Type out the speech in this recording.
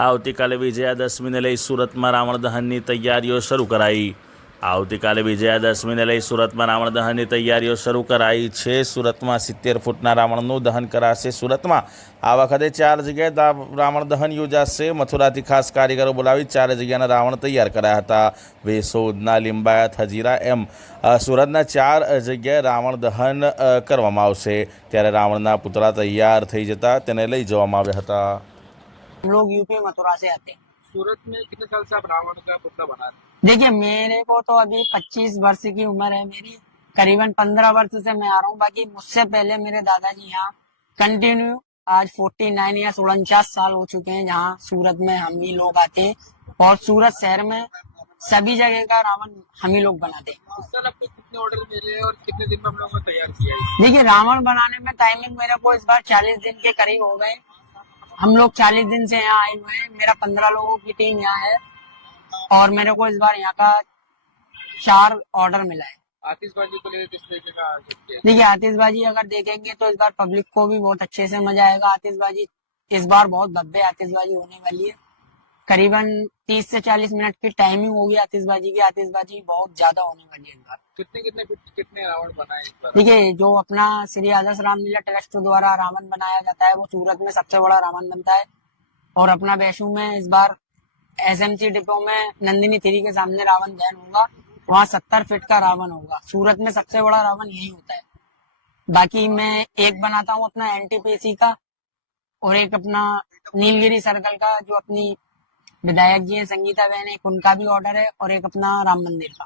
આવતીકાલે વિજયાદશમીને લઈ સુરતમાં રાવણ દહનની તૈયારીઓ શરૂ કરાઈ. આવતીકાલે વિજયાદશમીને લઈ સુરતમાં રાવણ દહનની તૈયારીઓ શરૂ કરાઈ છે. સુરતમાં 70 ફૂટના રાવણનું દહન કરાશે. સુરતમાં આ વખતે 4 જગ્યાએ રાવણ દહન યોજાશે. મથુરાથી ખાસ કારીગરો બોલાવી 4 જગ્યાના રાવણ તૈયાર કરાયા હતા. વેસો, ઉધના, લિંબાયત, હજીરા એમ સુરતના 4 જગ્યાએ રાવણ દહન કરવામાં આવશે. ત્યારે રાવણના પુતળા તૈયાર થઈ જતા તેને લઈ જવામાં આવ્યા હતા. हम लोग यूपी मथुरा से आते हैं। सूरत में कितने साल से आप रावण का पुतला बना रहे हैं? देखिए, मेरे को तो अभी 25 वर्ष की उम्र है मेरी। करीबन 15 वर्ष से मैं आ रहा हूँ। बाकी मुझसे पहले मेरे दादाजी यहाँ कंटिन्यू आज 49 या 49 साल हो चुके हैं जहाँ सूरत में हम ही लोग आते हैं और सूरत शहर में सभी जगह का रावण हम ही लोग बनाते हैं। इस साल आपको कितने ऑर्डर मिले और कितने दिन में हम लोगों ने तैयार किया है? देखिए, रावण बनाने में टाइमिंग मेरे को इस बार 40 दिन के करीब हो गए। हम लोग 40 दिन से यहाँ आए हुए हैं। मेरा 15 लोगों की टीम यहाँ है और मेरे को इस बार यहाँ का 4 ऑर्डर मिला है। आतिशबाजी को लेकर किस तरीके का आयोजन किया? देखिए, आतिशबाजी अगर देखेंगे तो इस बार पब्लिक को भी बहुत अच्छे से मजा आएगा। आतिशबाजी इस बार बहुत भव्य आतिशबाजी होने वाली है। करीबन 30 से 40 मिनट की टाइमिंग होगी आतिशबाजी की। आतिशबाजी बहुत ज्यादा होने वाली है इस बार। कितने रावण बनाए इस बार? देखिए, जो अपना श्री आदर्श रामलीला ट्रस्ट द्वारा रावण बनाया जाता है वो सूरत में सबसे बड़ा रावण बनता है। और अपना वैशू में इस बार SMC डिपो में नंदिनी 3 के सामने रावण दहन होगा। वहाँ 70 फीट का रावण होगा। सूरत में सबसे बड़ा रावण यही होता है। बाकी मैं एक बनाता हूँ अपना NTPC का और एक अपना नीलगिरी सर्कल का जो अपनी विधायक जी है संगीता बहन, एक उनका भी ऑर्डर है और एक अपना राम मंदिर का।